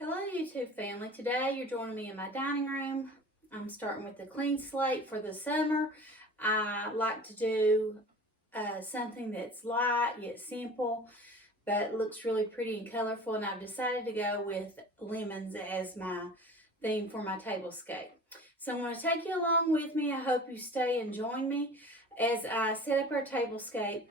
Hello YouTube family. Today you're joining me in my dining room. I'm starting with the clean slate for the summer. I like to do something that's light yet simple but looks really pretty and colorful, and I've decided to go with lemons as my theme for my tablescape. So I'm going to take you along with me. I hope you stay and join me as I set up our tablescape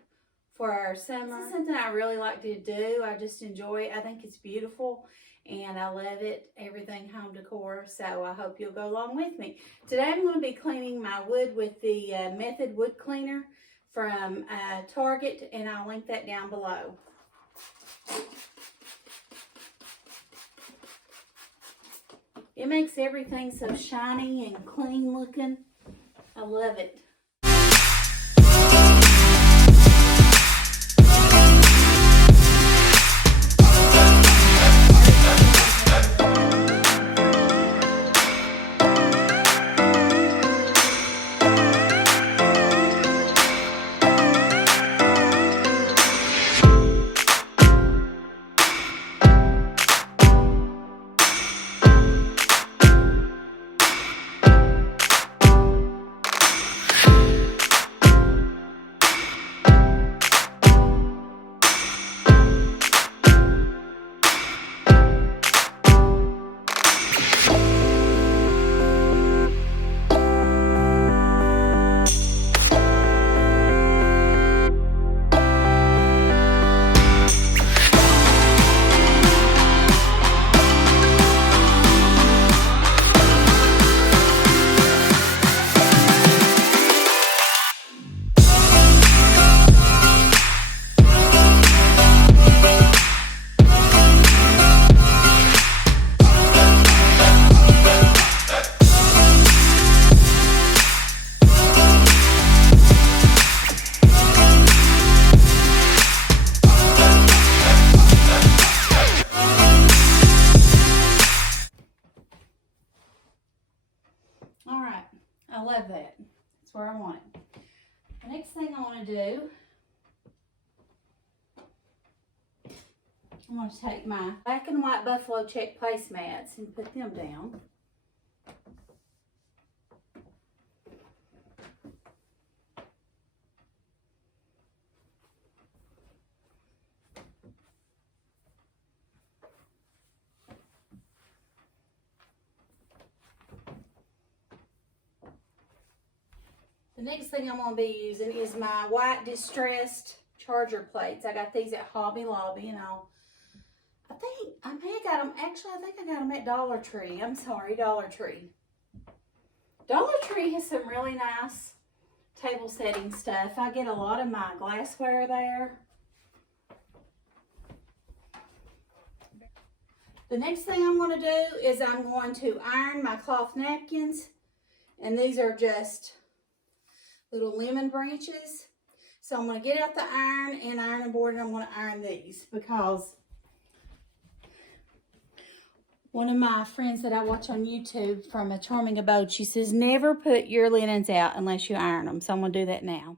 for our summer. This is something I really like to do. I just enjoy it. I think it's beautiful and I love it, everything home decor, so I hope you'll go along with me. Today I'm going to be cleaning my wood with the Method Wood Cleaner from Target, and I'll link that down below. It makes everything so shiny and clean looking. I love it. Alright, I love that. That's where I want it. The next thing I want to do, I'm going to take my black and white buffalo check placemats and put them down. The next thing I'm going to be using is my white distressed charger plates. I got these at Hobby Lobby, and I think I got them at Dollar Tree. I'm sorry, Dollar Tree. Dollar Tree has some really nice table setting stuff. I get a lot of my glassware there. The next thing I'm going to do is I'm going to iron my cloth napkins, and these are just little lemon branches. So I'm going to get out the ironing board, and I'm going to iron these because one of my friends that I watch on YouTube from A Charming Abode, she says never put your linens out unless you iron them. So I'm going to do that now.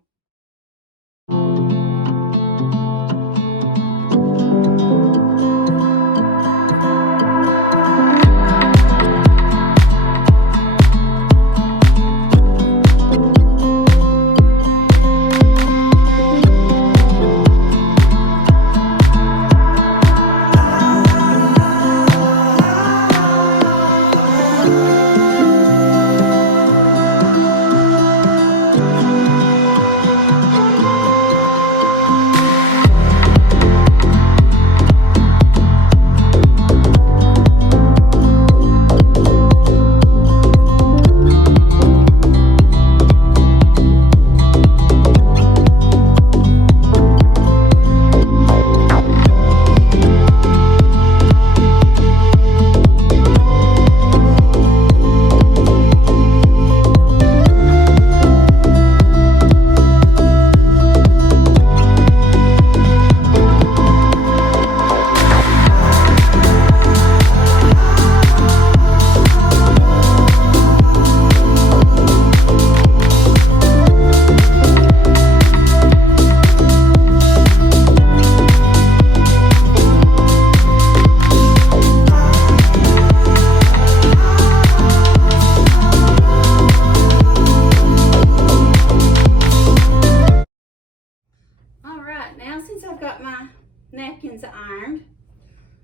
since I've got my napkins ironed,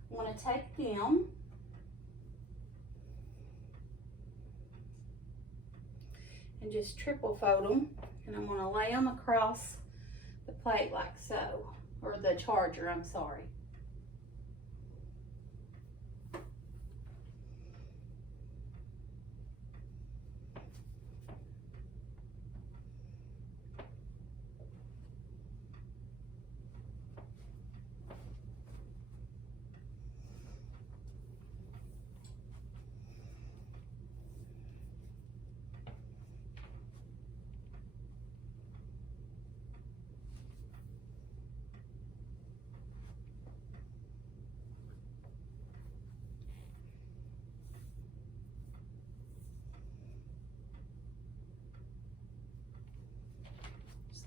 I'm going to take them and just triple fold them, and I'm going to lay them across the plate like so, or the charger, I'm sorry.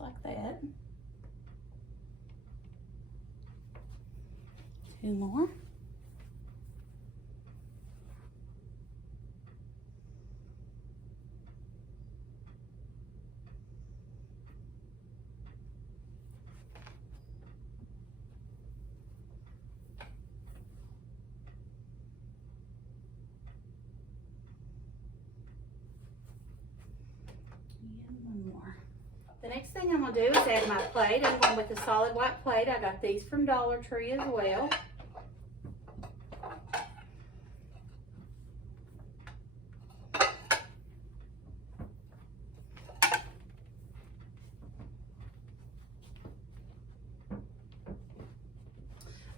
Like that. 2 more. And 1 more. The next thing I'm going to do is add my plate. I'm going with a solid white plate. I got these from Dollar Tree as well.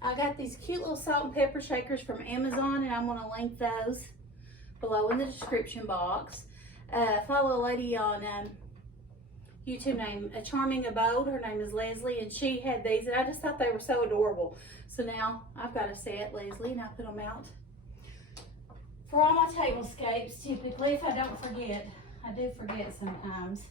I got these cute little salt and pepper shakers from Amazon, and I'm going to link those below in the description box. Follow a lady on YouTube named Charming Abode. Her name is Leslie, and she had these, and I just thought they were so adorable. So now I've got a set, Leslie, and I put them out for all my tablescapes. Typically, if I don't forget, I do forget sometimes.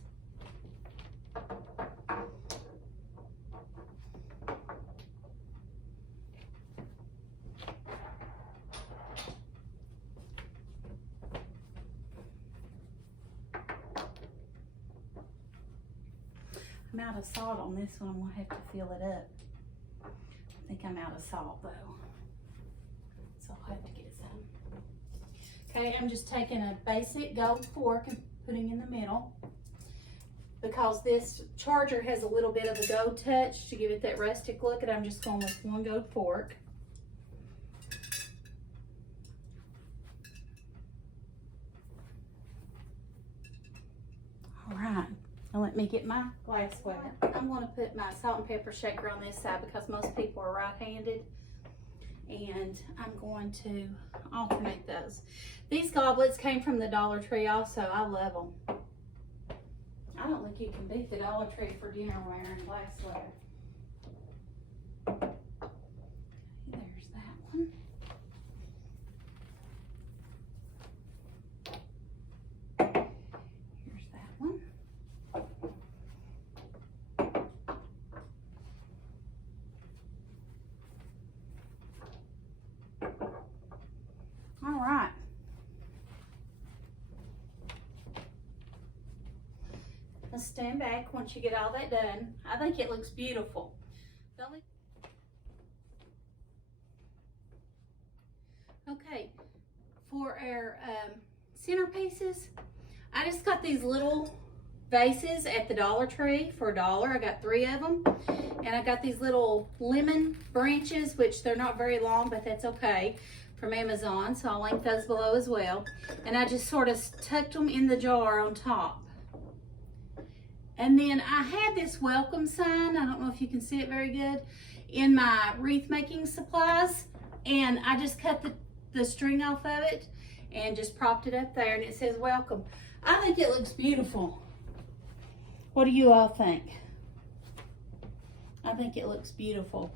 I'm out of salt on this one. I'm going to have to fill it up. I think I'm out of salt though, so I'll have to get some. Okay, I'm just taking a basic gold fork and putting in the middle, because this charger has a little bit of a gold touch to give it that rustic look, and I'm just going with 1 gold fork. All right. Now let me get my glassware. I'm going to put my salt and pepper shaker on this side because most people are right-handed, and I'm going to alternate those. These goblets came from the Dollar Tree also. I love them. I don't think you can beat the Dollar Tree for dinnerware and glassware. Okay, there's that one. Here's that one. All right. Let's stand back once you get all that done. I think it looks beautiful. Okay, for our centerpieces, I just got these little vases at the Dollar Tree for $1. I got 3 of them, and I got these little lemon branches, which they're not very long, but that's okay, from Amazon, so I'll link those below as well. And I just sort of tucked them in the jar on top. And then I had this welcome sign, I don't know if you can see it very good, in my wreath making supplies, and I just cut the string off of it and just propped it up there, and it says welcome. I think it looks beautiful. What do you all think? I think it looks beautiful.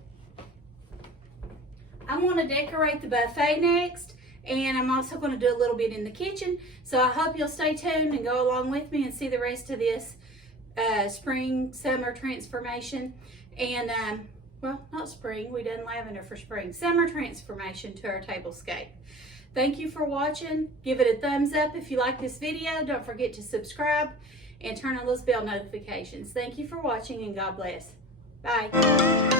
I'm going to decorate the buffet next, and I'm also going to do a little bit in the kitchen. So I hope you'll stay tuned and go along with me and see the rest of this spring summer transformation. And well, not spring, we done lavender for spring. Summer transformation to our tablescape. Thank you for watching. Give it a thumbs up if you like this video. Don't forget to subscribe and turn on those bell notifications. Thank you for watching, and God bless. Bye.